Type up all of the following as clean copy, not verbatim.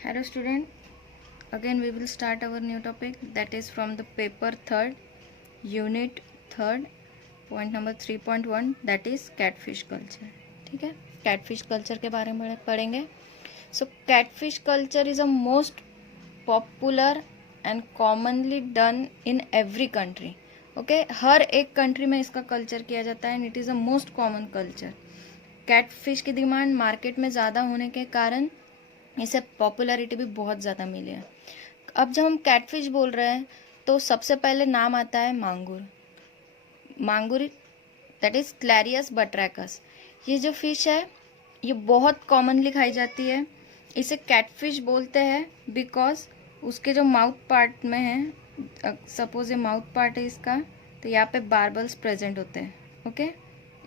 Hello student, again we will start our new topic, that is from the paper 3rd, unit 3rd, point number 3.1, that is catfish culture. ठीक है, catfish culture के बारे में पढ़ेंगे. So catfish culture is a most popular and commonly done in every country. Okay, हर एक country में इसका culture किया जाता है and it is a most common culture. Catfish की डिमांड मार्केट में ज़्यादा होने के कारण इसे पॉपुलैरिटी भी बहुत ज़्यादा मिली है. अब जब हम कैटफिश बोल रहे हैं तो सबसे पहले नाम आता है मांगुर. मांगुर दैट इज़ क्लैरियस बट्रैकस. ये जो फिश है ये बहुत कॉमनली खाई जाती है. इसे कैटफिश बोलते हैं बिकॉज उसके जो माउथ पार्ट में है, सपोज ये माउथ पार्ट है इसका, तो यहाँ पे बार्बल्स प्रेजेंट होते हैं. ओके,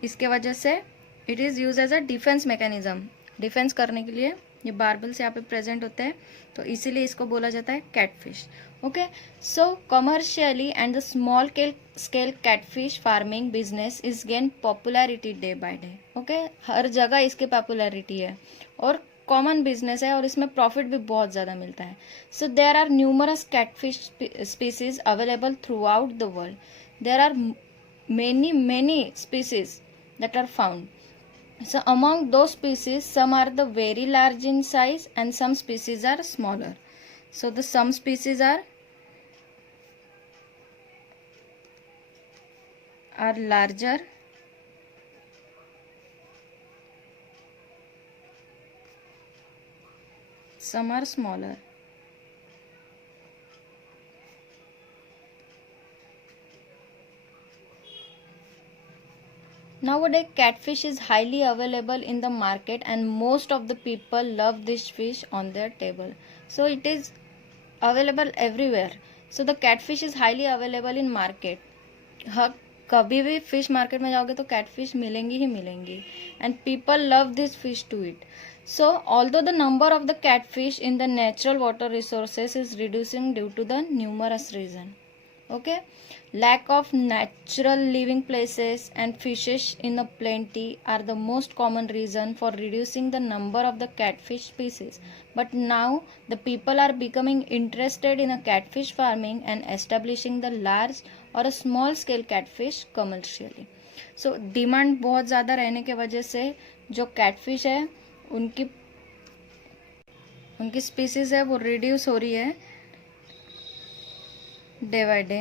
इसके वजह से it is use as a defence mechanism. Defence करने के लिए ये बार्बल्स यहाँ पे प्रेजेंट होते हैं, तो इसीलिए इसको बोला जाता है catfish. Okay, so commercially and the small scale catfish farming business is gain popularity day by day. Okay, हर जगह इसकी पॉपुलैरिटी है और कॉमन बिजनेस है और इसमें प्रॉफिट भी बहुत ज़्यादा मिलता है. So there are numerous catfish species available throughout the world. There are many species that are found. So among those species, some are the very large in size and some species are smaller. So the some species are larger, some are smaller. Nowadays, catfish is highly available in the market and most of the people love this fish on their table. So it is available everywhere. So the catfish is highly available in market. हाँ, कभी भी fish market में जाओगे तो catfish मिलेंगी ही मिलेंगी and people love this fish to eat. So although the number of the catfish in the natural water resources is reducing due to the numerous reasons. Okay, lack of natural living places and fishes in a plenty are the most common reason for reducing the number of the catfish species. But now the people are becoming interested in a catfish farming and establishing the large or a small scale catfish commercially. So demand बहुत ज़्यादा रहने के वजह से जो catfish है उनकी species है वो रिड्यूस हो रही है day by day.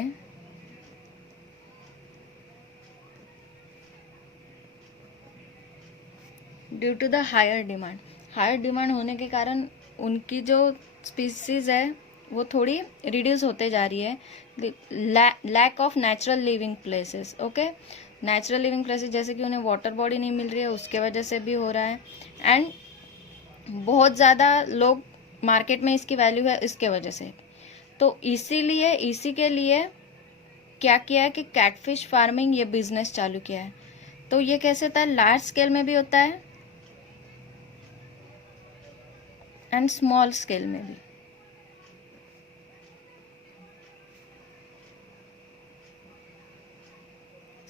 Due to the higher demand होने के कारण उनकी जो स्पीसीज है वो थोड़ी रिड्यूस होते जा रही है. Lack of natural living places. Okay, natural living places जैसे कि उन्हें वाटर बॉडी नहीं मिल रही है उसके वजह से भी हो रहा है एंड बहुत ज़्यादा लोग मार्केट में इसकी वैल्यू है इसके वजह से. तो इसी के लिए क्या किया है कि कैटफिश फार्मिंग ये बिजनेस चालू किया है. तो ये कैसे होता है, लार्ज स्केल में भी होता है एंड स्मॉल स्केल में भी.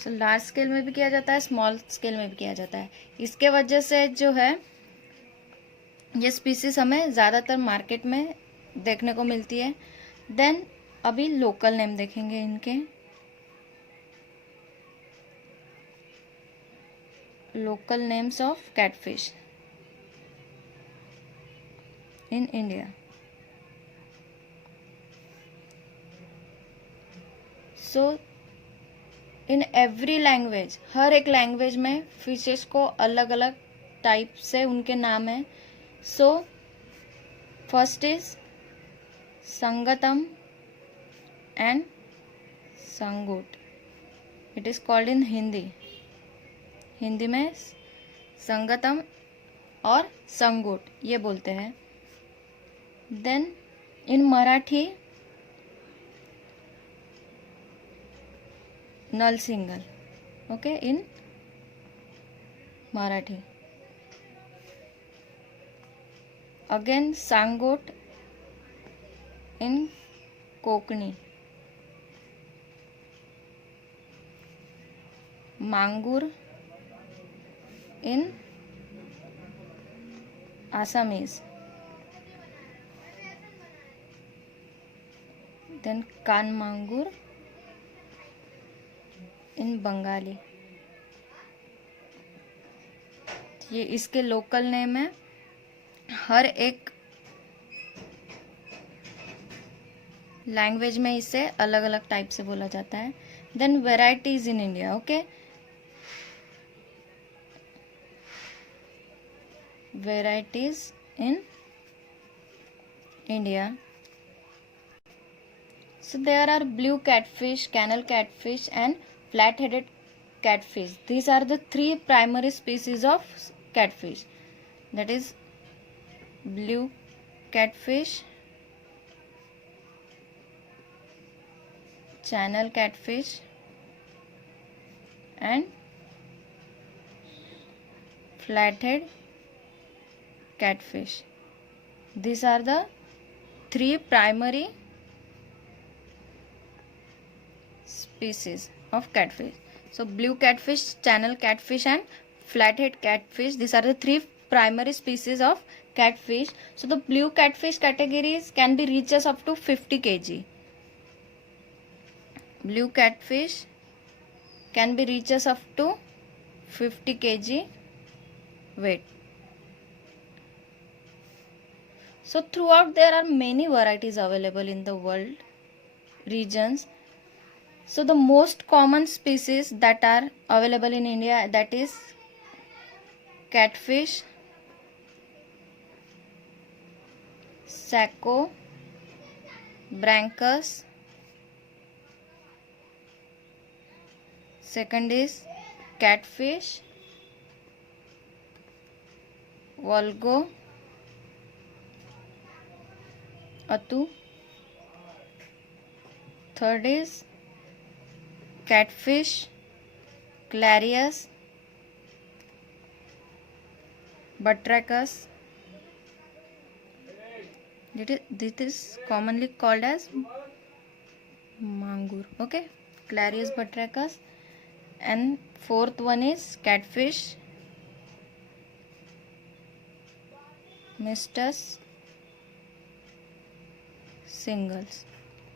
सो लार्ज स्केल में भी किया जाता है, स्मॉल स्केल में भी किया जाता है. इसके वजह से जो है ये स्पीसीज हमें ज़्यादातर मार्केट में देखने को मिलती है. देन अभी लोकल नेम देखेंगे इनके. Local names of catfish in India. So in every language, हर एक लैंग्वेज में फिशेस को अलग अलग टाइप से उनके नाम है. सो फर्स्ट इज संगतम एंड संगूट. It is called in Hindi में संगतम और संगूट ये बोलते हैं. देन इन मराठी नल सिंगल. Okay, in Marathi. अगेन सांगोट इन कोकणी. मांगूर in Assamese. then Kanmangur in Bengali. ये इसके लोकल नेम है. हर एक लैंग्वेज में इसे अलग अलग टाइप से बोला जाता है. Then varieties in India. Okay, varieties in India. So there are blue catfish, canal catfish and flat-headed catfish. These are the three primary species of catfish. That is blue catfish, channel catfish and flathead catfish. These are the three primary species of catfish. So blue catfish, channel catfish and flathead catfish, these are the three primary species of catfish. So the blue catfish categories can be reaches up to 50 kg. Blue catfish can be reaches up to 50 kg weight. So throughout there are many varieties available in the world regions. So the most common species that are available in India, that is catfish, Sacco, Branchus. Second is catfish, Volgo, Atu. Third is catfish, Clarius, Batrachus. This is commonly called as mangur. Okay, Clarius batrachus. And fourth one is catfish, Mistus singles.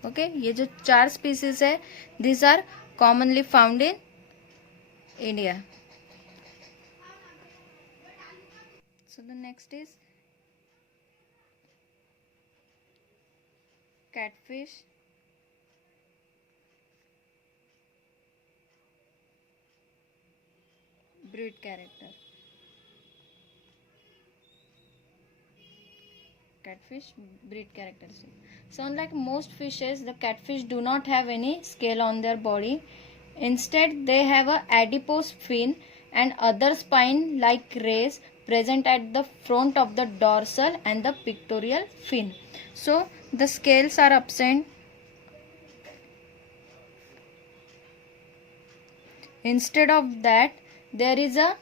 Okay, ये जो चार species है, these are commonly found in India. So the next is catfish, breed character. Catfish breed characteristic. So unlike most fishes, the catfish do not have any scale on their body. Instead, they have a adipose fin and other spine-like rays present at the front of the dorsal and the pectoral fin. So the scales are absent. Instead of that, there is a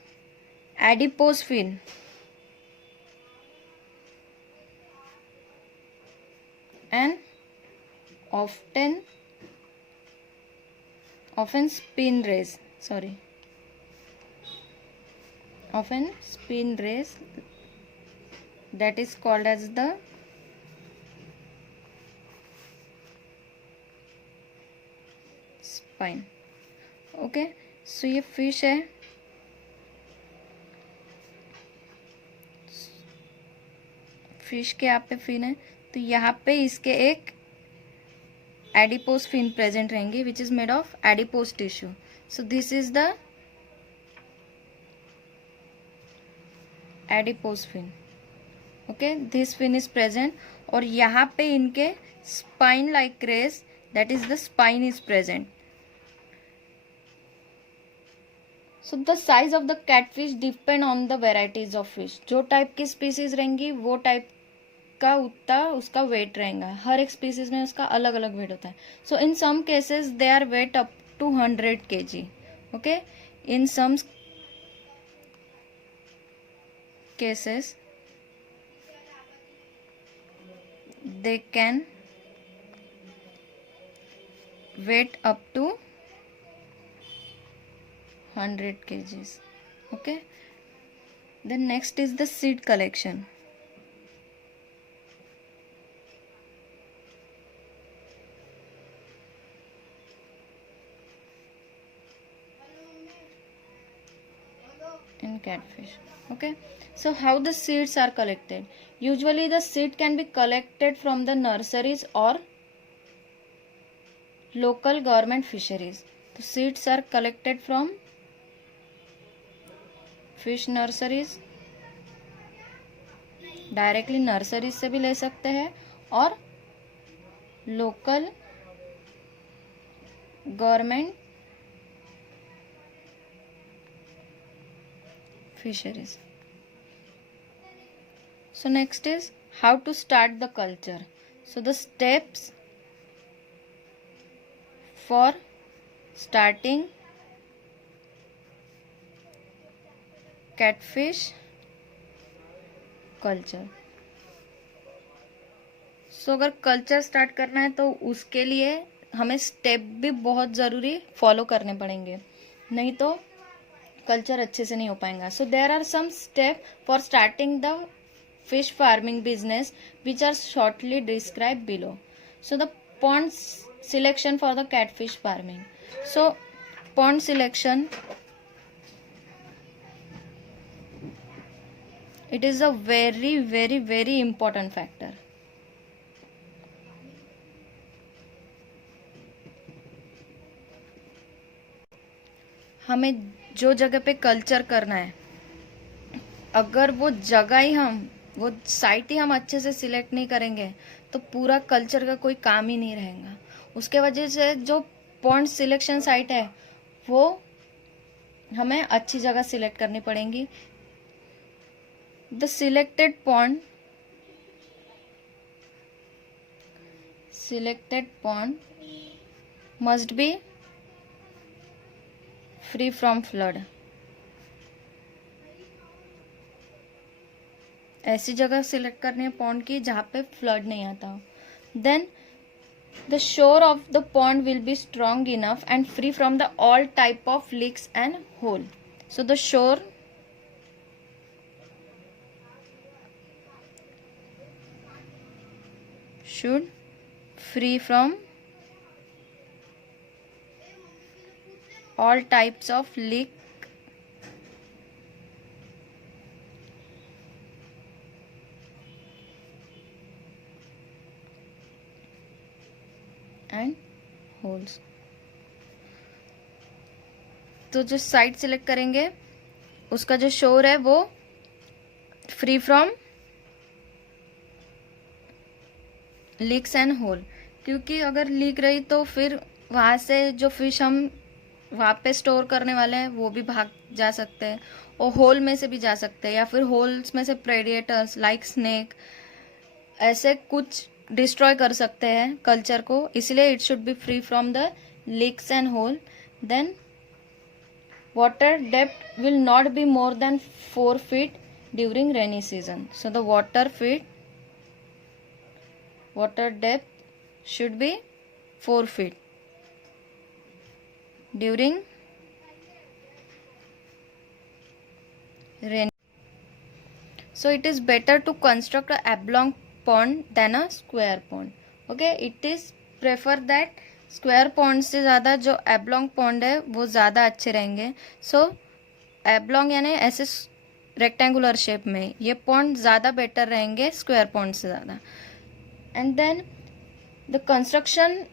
adipose fin. And often spin rays. Often spin rays, that is called as the spine. Okay, so ये fish है. Fish के यहाँ पे fin है, तो यहाँ पे इसके एक एडिपोस फिन प्रेजेंट रहेंगे which is made of adipose tissue. So this is the adipose fin. Okay, this fin is present और यहाँ पे इनके spine like rays, that is the spine is present. So the size of the catfish depend on the varieties of fish. जो type की species रहेंगी वो type का उतना उसका वेट रहेगा. हर एक स्पीसीज में उसका अलग अलग वेट होता है. So in some cases they are weight up to 100 kg. Okay, in some cases they can weight up to 100 kgs. Okay, then next is the seed collection. catfish. Okay, so how the seeds are collected? Usually the seed can be collected from the nurseries or local government fisheries. The seeds are collected from fish nurseries, directly nurseries से भी ले सकते हैं और local government fisheries. So next is how to start the culture. So the steps for starting catfish culture. So अगर culture start करना है तो उसके लिए हमें स्टेप भी बहुत ज़रूरी फॉलो करने पड़ेंगे, नहीं तो कल्चर अच्छे से नहीं हो पाएगा. So there are some step for starting the fish farming business which are shortly describe below. So the pond selection for the catfish farming. So pond selection, it is a very very very important factor. हमें जो जगह पे culture करना है, अगर वो जगह ही वो साइट ही हम अच्छे से सिलेक्ट नहीं करेंगे तो पूरा कल्चर का कोई काम ही नहीं रहेगा. उसके वजह से जो पॉन्ड सिलेक्शन साइट है वो हमें अच्छी जगह सिलेक्ट करनी पड़ेगी. The selected pond must be free from flood. ऐसी जगह सिलेक्ट करनी है पॉन्ड की जहाँ पे फ्लड नहीं आता हो. Then the shore of the pond will be strong enough and free from the all type of leaks and hole. So the shore should free from all types of leak and holes. तो जो site select करेंगे उसका जो shore है वो free from leaks and hole, क्योंकि अगर leak रही तो फिर वहाँ से जो फिश हम वहाँ पे स्टोर करने वाले हैं वो भी भाग जा सकते हैं और होल में से भी जा सकते हैं, या फिर होल्स में से प्रेडिएटर्स लाइक स्नेक ऐसे कुछ डिस्ट्रॉय कर सकते हैं कल्चर को. इसलिए it should be free from the leaks and hole. Then water depth will not be more than 4 feet during rainy season. So the water depth should be 4 feet during rain. So it is better to construct a oblong pond than a square pond. Okay, it is prefer that square pond से ज़्यादा जो एब्लॉन्ग pond है वो ज़्यादा अच्छे रहेंगे. सो एब्लॉन्ग यानी ऐसे रेक्टेंगुलर शेप में ये पॉन्ड ज़्यादा बेटर रहेंगे स्क्वायर पॉन्ड से ज़्यादा. And then the construction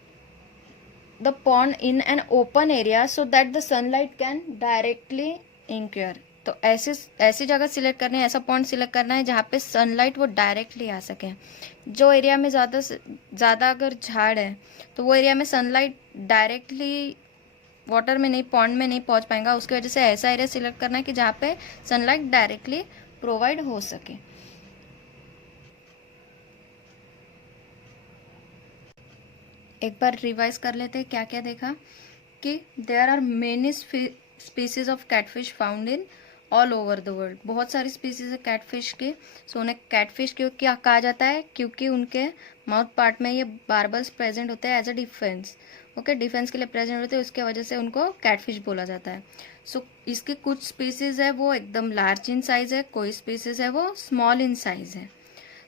the pond in an open area so that the sunlight can directly incur. तो ऐसी जगह सिलेक्ट करनी है, ऐसा पॉइंट सिलेक्ट करना है जहाँ पे सनलाइट वो डायरेक्टली आ सके. जो एरिया में ज़्यादा से ज़्यादा अगर झाड़ है तो वो एरिया में सनलाइट डायरेक्टली वाटर में नहीं, पॉन्ड में नहीं पहुँच पाएगा. उसकी वजह से ऐसा एरिया सिलेक्ट करना है कि जहाँ पे सनलाइट डायरेक्टली प्रोवाइड हो सके. एक बार रिवाइज कर लेते हैं क्या क्या देखा. कि there are many species of catfish found in all over the world. बहुत सारी स्पीसीज है कैटफिश की. सो उन्हें कैटफिश क्यों क्या कहा जाता है, क्योंकि उनके माउथ पार्ट में ये बार्बल्स प्रेजेंट होते हैं as a defence. Okay, defence के लिए प्रेजेंट होते हैं, उसके वजह से उनको कैटफिश बोला जाता है. सो इसकी कुछ स्पीसीज है वो एकदम लार्ज इन साइज है, कोई स्पीसीज है वो स्मॉल इन साइज है.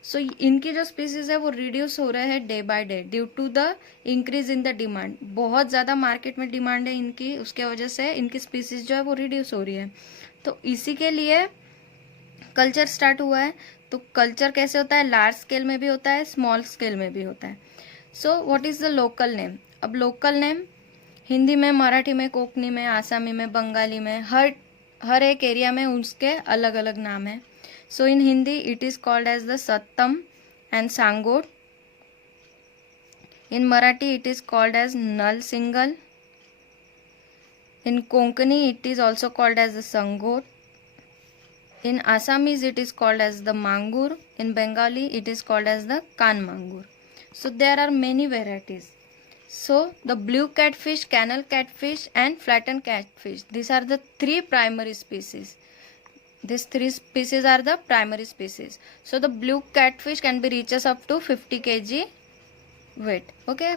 सो इनकी जो स्पीसीज है वो रिड्यूस हो रहे हैं day by day due to the increase in the demand. बहुत ज़्यादा मार्केट में डिमांड है इनकी, उसके वजह से इनकी स्पीसीज जो है वो रिड्यूस हो रही है. तो इसी के लिए कल्चर स्टार्ट हुआ है। तो कल्चर कैसे होता है, लार्ज स्केल में भी होता है, स्मॉल स्केल में भी होता है। So what is the local name. अब लोकल नेम हिंदी में, मराठी में, कोंकणी में, आसामी में, बंगाली में, हर एक एरिया में उसके अलग अलग नाम है। So in Hindi it is called as the सत्तम एंड सांगोड। In Marathi it is called as नल सिंगल। In Konkani it is also called as the संगोट। In Assamese it is called as the mangur. In Bengali it is called as the kan mangur. So there are many varieties. So the blue catfish, canal catfish and flattened catfish, these are the three primary species. These three species are the primary species. So the blue catfish can be reaches up to 50 kg weight. Okay,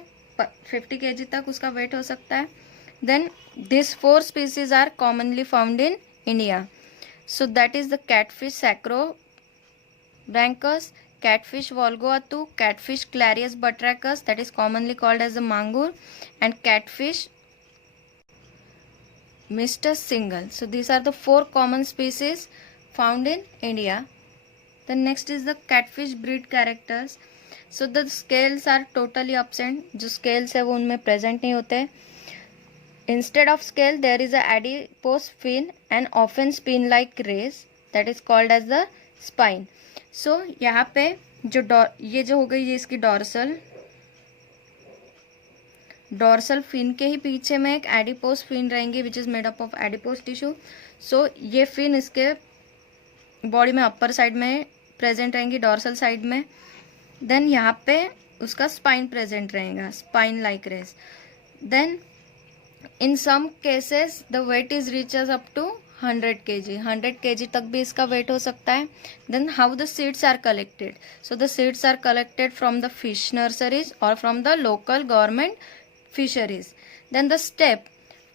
50 kg तक उसका weight हो सकता है. Then these four species are commonly found in India. So that is the catfish sacrobranchus, catfish volgoatu, catfish clarius batrachus, that is commonly called as the mangur, and catfish mistus single. So these are the four common species found in India. The next is the catfish breed characters. So the scales are totally absent. जो scales है वो उनमें present नहीं होते. Instead of scale there is a adipose fin and often spine like rays, that is called as the spine. So यहाँ पे जो ये जो हो गई ये इसकी डॉर्सल फिन के ही पीछे में एक एडिपोस फिन रहेंगी which is made up of adipose tissue. So ये फिन इसके बॉडी में अपर साइड में प्रेजेंट रहेंगी, डॉर्सल साइड में. देन यहाँ पे उसका स्पाइन प्रेजेंट रहेगा, spine like rays. Then in some cases the weight is reaches up to 100 kg. 100 kg तक भी इसका वेट हो सकता है. Then how the seeds are collected. So the seeds are collected from the fish nurseries और from the local government fisheries. Then the step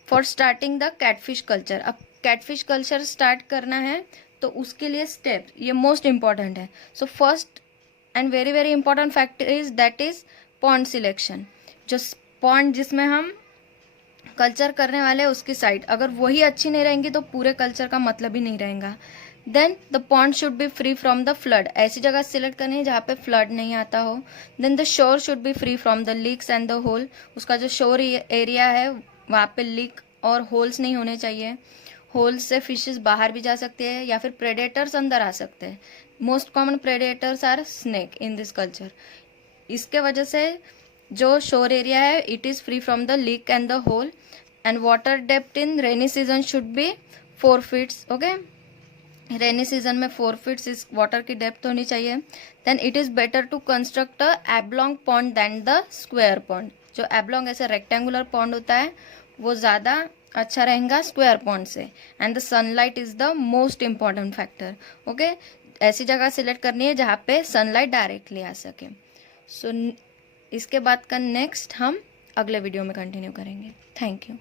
for starting the catfish culture. अब catfish culture start करना है तो उसके लिए step ये most important है. So first and very very important fact is that is pond selection. जो pond जिसमें हम कल्चर करने वाले हैं उसकी साइड अगर वही अच्छी नहीं रहेंगी तो पूरे कल्चर का मतलब ही नहीं रहेगा. Then the pond should be free from the flood. ऐसी जगह सिलेक्ट करनी है जहाँ पे फ्लड नहीं आता हो. Then the shore should be free from the leaks and the hole. उसका जो शोर एरिया है वहाँ पे लीक और होल्स नहीं होने चाहिए. होल्स से फिशेस बाहर भी जा सकते हैं या फिर प्रेडेटर्स अंदर आ सकते हैं. Most common predators are snake in this culture. इसके वजह से जो शोर एरिया है it is free from the leak and the hole. And water depth in rainy season should be 4 feet. Okay, rainy season में 4 feet इस water की depth होनी चाहिए. Then it is better to construct a oblong pond than the square pond. जो oblong ऐसे rectangular pond होता है वो ज़्यादा अच्छा रहेगा स्क्वायर पॉन्ड से. And the sunlight is the most important factor. Okay, ऐसी जगह सिलेक्ट करनी है जहाँ पे सनलाइट डायरेक्टली आ सके. सो इसके बाद का नेक्स्ट हम अगले वीडियो में कंटिन्यू करेंगे. Thank you.